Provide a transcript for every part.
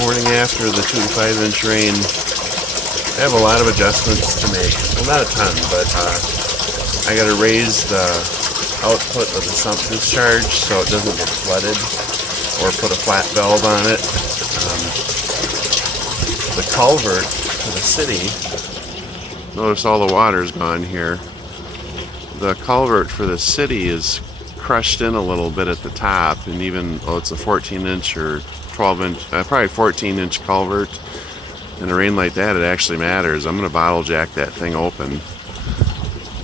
Morning after the 2 to 5 inch rain. I have a lot of adjustments to make. Well, not a ton, but I got to raise the output of the sump discharge so it doesn't get flooded, or put a flat valve on it. The culvert to the city, notice all the water's gone here. The culvert for the city is crushed in a little bit at the top, and even it's a 14 inch or 12 inch, probably 14 inch culvert. In a rain like that, it actually matters. I'm going to bottle jack that thing open.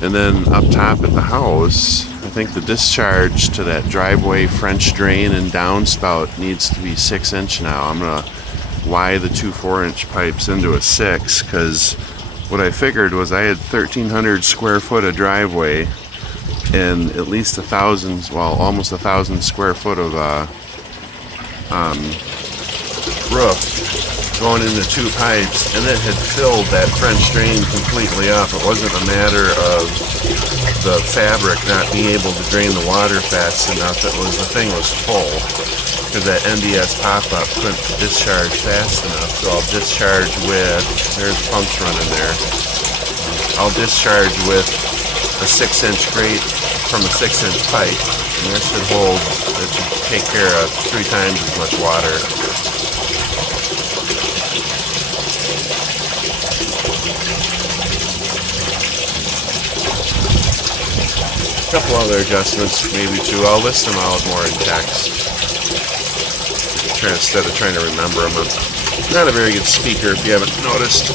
And then up top at the house, I think the discharge to that driveway French drain and downspout needs to be 6 inch now. I'm going to Y the 2 4-inch pipes into a 6, because what I figured was I had 1,300 square foot of driveway and at least almost 1,000 square foot of roof going into 2 pipes, and it had filled that French drain completely up. It wasn't a matter of the fabric not being able to drain the water fast enough. It was the thing was full, because that NDS pop-up couldn't discharge fast enough. So I'll discharge with, there's pumps running there, I'll discharge with a 6 inch grate from a 6 inch pipe, and that should hold, it should take care of 3 times as much water. A couple other adjustments, maybe 2. I'll list them out more in text instead of trying to remember them. I'm not a very good speaker, if you haven't noticed.